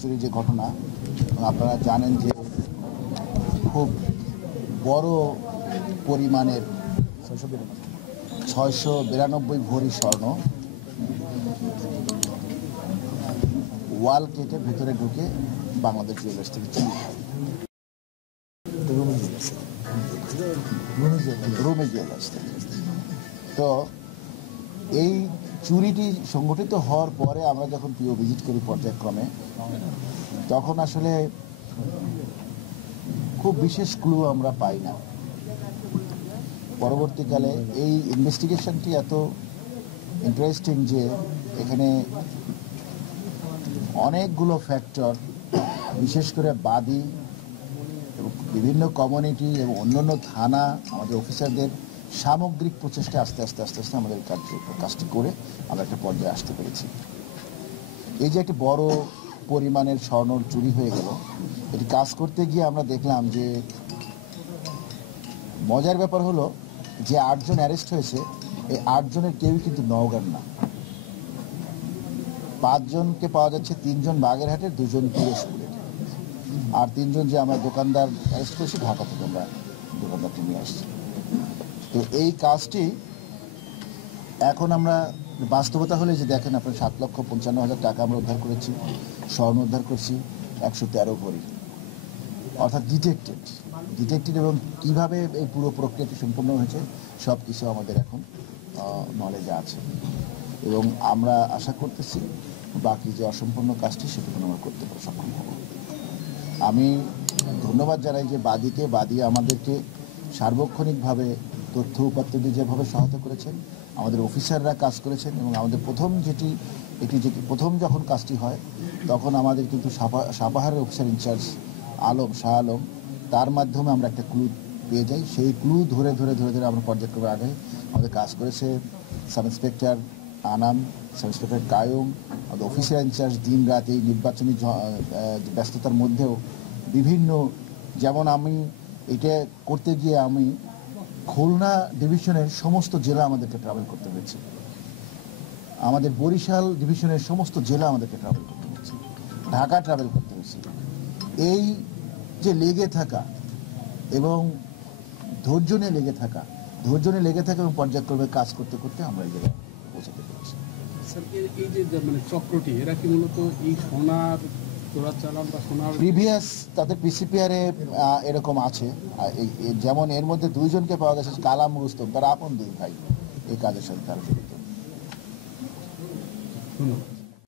চুরির যে ঘটনা, আপনারা জানেন যে খুব বড় পরিমাণের ছয়শো বিরানব্বই ভরি স্বর্ণ ওয়াল কেটে ভেতরে ঢুকে বাংলাদেশ জুয়েলার্স থেকে চুরি রুমে জুয়েলার্স থেকে। তো এই চুরিটি সংগঠিত হওয়ার পরে আমরা যখন প্রিয় ভিজিট করি পর্যায়ক্রমে, তখন আসলে খুব বিশেষ ক্লু আমরা পাই না। পরবর্তীকালে এই ইনভেস্টিগেশনটি এত ইন্টারেস্টিং যে এখানে অনেকগুলো ফ্যাক্টর বিশেষ করে বাদী, এবং বিভিন্ন কমিউনিটি এবং অন্যান্য থানা, আমাদের অফিসারদের সামগ্রিক প্রচেষ্টা আস্তে আস্তে আস্তে আস্তে আমাদের কাজ কাজটি করে আমরা একটা পর্যায়ে আসতে পেরেছি। এই যে একটি বড় পরিমাণের স্বর্ণর চুরি হয়ে গেল, এটি কাজ করতে গিয়ে আমরা দেখলাম যে মজার ব্যাপার হলো যে আটজন অ্যারেস্ট হয়েছে, এই আটজনের কেউই কিন্তু নওগাঁর না। পাঁচজনকে পাওয়া যাচ্ছে তিনজন বাগেরহাটের, দুজন পিরোজপুরের। আর তিনজন যে আমরা দোকানদার অ্যারেস্ট করেছি, ঢাকা থেকে আমরা দোকানদারটি নিয়ে আসছি। তো এই কাজটি এখন আমরা বাস্তবতা হলে যে দেখেন আপনার সাত লক্ষ পঞ্চান্ন হাজার টাকা আমরা উদ্ধার করেছি, স্বর্ণ উদ্ধার করছি একশো তেরো ভরি অর্থাৎ ডিটেক্টেড ডিটেক্টেড এবং কীভাবে এই পুরো প্রক্রিয়াটি সম্পূর্ণ হয়েছে সব কিছু আমাদের এখন নলেজে আছে। এবং আমরা আশা করতেছি বাকি যে অসম্পূর্ণ কাজটি সেটুকু আমরা করতে সক্ষম হব। আমি ধন্যবাদ জানাই যে বাদীকে, বাদী আমাদেরকে সার্বক্ষণিকভাবে তথ্য উপাত্ত দিয়ে যেভাবে সহায়তা করেছেন, আমাদের অফিসাররা কাজ করেছেন এবং আমাদের প্রথম যেটি, এটি যেটি, প্রথম যখন কাজটি হয়, তখন আমাদের কিন্তু সাপা- সাপাহারের officer in charge Alam, Shah Alam, তার মাধ্যমে আমরা একটা ক্লু পেয়ে যাই। সেই ক্লু ধরে ধরে ধরে ধরে আমরা পর্যায়ক্রমে আগে আমাদের কাজ করেছে sub inspector Anam sub inspector Kayum, আমাদের অফিসার ইনচার্জ দিন রাত এই নির্বাচনী ব্যস্ততার মধ্যেও বিভিন্ন, যেমন আমি এটা করতে গিয়ে আমি খুলনা ডিভিশনের সমস্ত জেলা আমাদেরকে ট্রাভেল করতে হয়েছে। আমাদের বরিশাল ডিভিশনের সমস্ত জেলা আমাদেরকে ট্রাভেল করতে হয়েছে। ঢাকা ট্রাভেল করতে হয়েছে। এই যে লেগে থাকা এবং ধৈর্য নিয়ে লেগে থাকা, ধৈর্য নিয়ে লেগে থাকা এবং পর্যায়ক্রমে কাজ করতে করতে আমরা এই জায়গায় পৌঁছাতে পেরেছি। এই যে মানে চক্রটি, এরা কি মূলত এই সোনার প্রিভিয়াস তাদের পিসিপিআরে এরকম আছে। যেমন এর মধ্যে দুইজনকে পাওয়া গেছে কালাম রুস্তম তার আপন দুই ভাই এই কাজের সাথে তারা জড়িত। ধন্যবাদ।